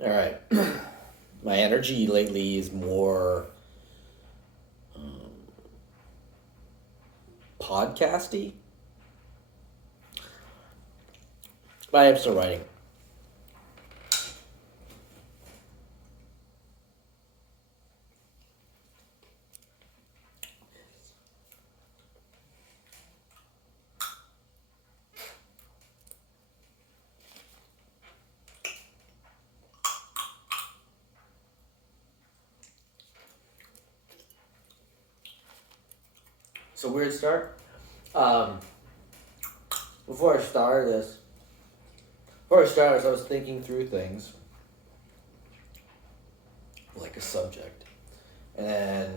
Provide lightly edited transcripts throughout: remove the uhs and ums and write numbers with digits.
All right. My energy lately is more um, podcasty, but I am still writing. So weird start. Um, before I started this, before I started, I was thinking through things like a subject, and then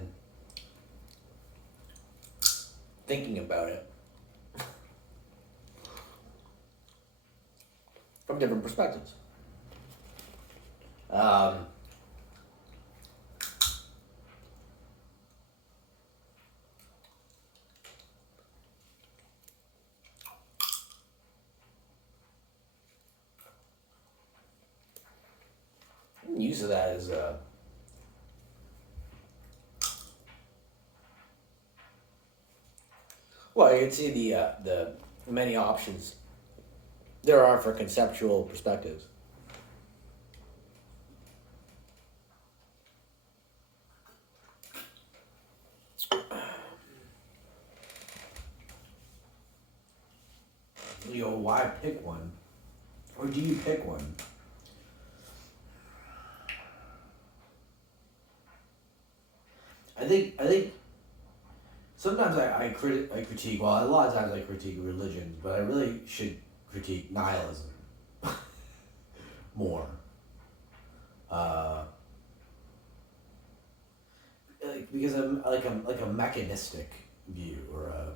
thinking about it from different perspectives. Um, use of that is well, you can see the many options there are for conceptual perspectives. You know, why pick one, or do you pick one? I think sometimes I critique, well, a lot of times I critique religions, but I really should critique nihilism more. Uh, because I'm like a mechanistic view, or a,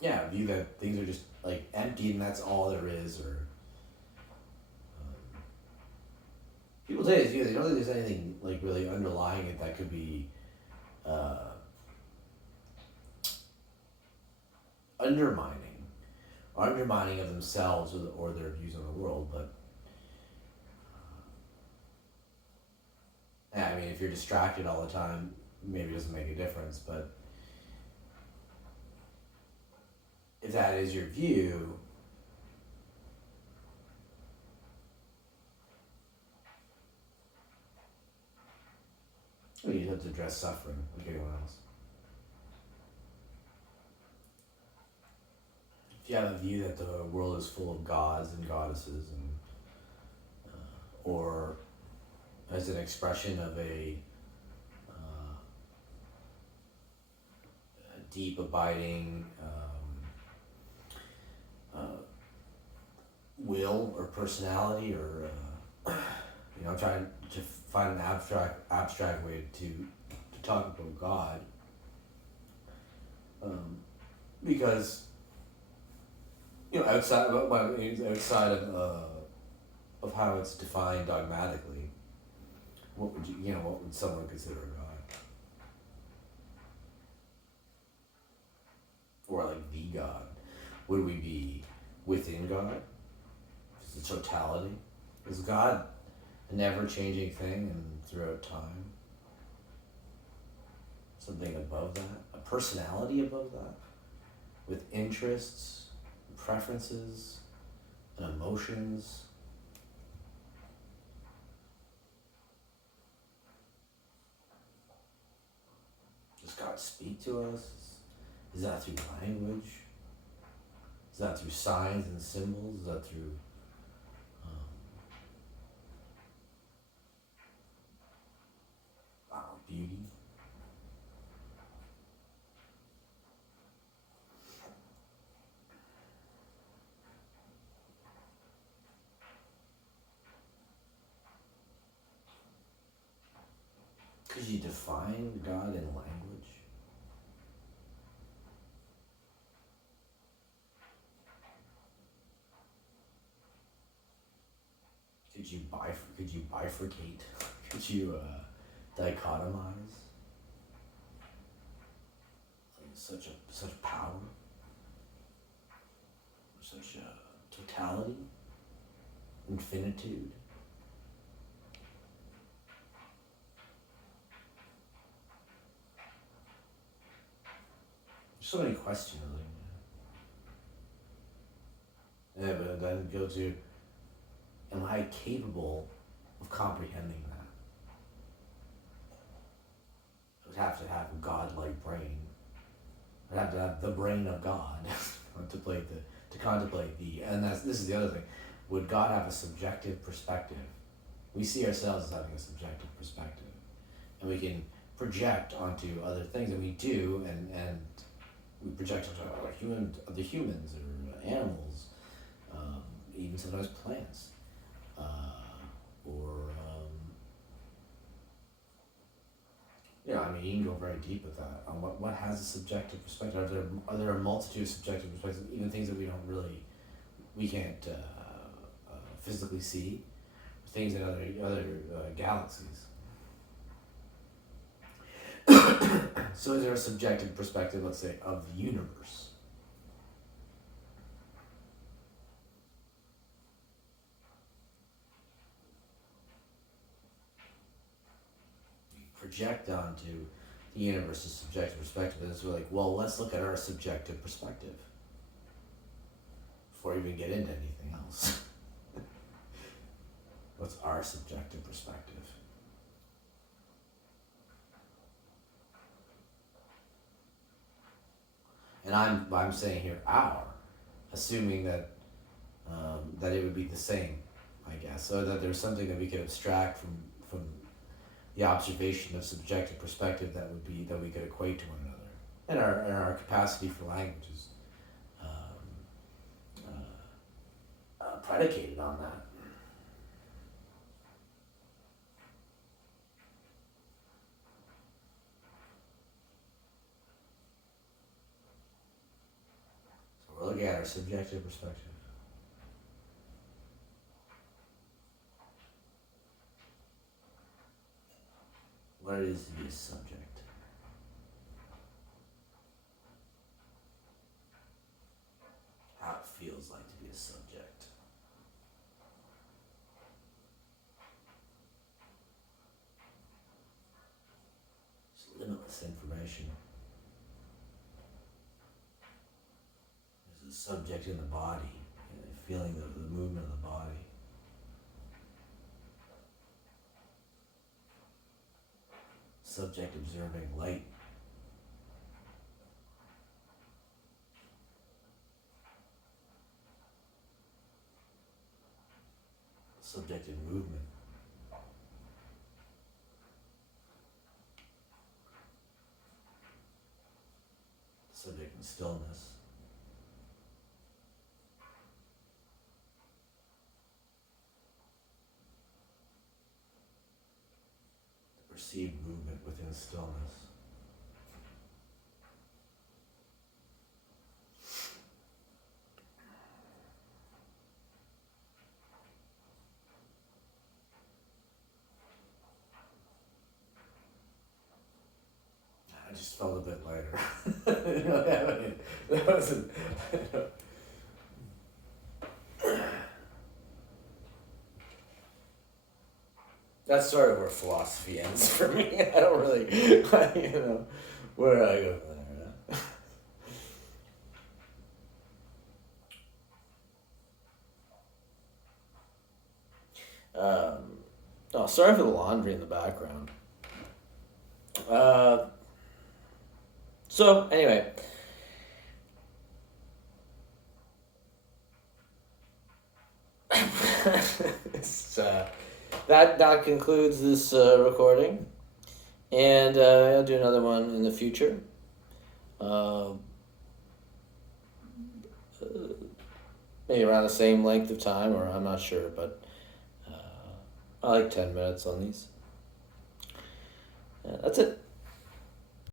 yeah, view that things are just like empty and that's all there is, or people say this view, they don't think there's anything like really underlying it that could be uh, undermining undermining of themselves, or their views on the world. But yeah, I mean, if you're distracted all the time, maybe it doesn't make a difference. But if that is your view, well, you have to address suffering like anyone else. If you have a view that the world is full of gods and goddesses, and or as an expression of a deep, abiding will or personality, or I'm trying to find an abstract way to talk about God, because outside outside of how it's defined dogmatically, what would someone consider a God, or like the God? Would we be within God? Is the totality? Is God a never changing thing and throughout time? Something above that? A personality above that? With interests, preferences, and emotions? Does God speak to us? Is that through language? Is that through signs and symbols? Is that through beauty? Could you define God in language? Could you bifurcate? Could you dichotomize? Like such power, such totality. infinitude. There's so many questions. Yeah, but then go to, am I capable of comprehending that? I would have to have a godlike brain. I'd have to have the brain of God to contemplate and this is the other thing. Would God have a subjective perspective? We see ourselves as having a subjective perspective, and we can project onto other things, and we do, and we project onto other humans or animals, even sometimes plants, or I mean, you can go very deep with that on what has a subjective perspective. Are there a multitude of subjective perspectives, even things that we can't physically see, things in other galaxies. So is there a subjective perspective, let's say, of the universe? Project onto the universe's subjective perspective, and it's like, well, let's look at our subjective perspective before we even get into anything else. What's our subjective perspective? And I'm saying here our, assuming that that it would be the same, I guess, so that there's something that we could abstract from the observation of subjective perspective that we could equate to one another, and our capacity for language is predicated on that. So we're looking at our subjective perspective. What it is to be a subject. How it feels like to be a subject. It's limitless information. There's a subject in the body, feeling the movement of the body. Subject observing light. Subject in movement. Subject in stillness. The perceived movement within stillness. I just felt a bit lighter. That wasn't. That's sort of where philosophy ends for me. I don't really, where do I go from there? Oh, sorry for the laundry in the background. So anyway, it's, that concludes this recording, and I'll do another one in the future. Maybe around the same length of time, or I'm not sure, but I like 10 minutes on these. That's it.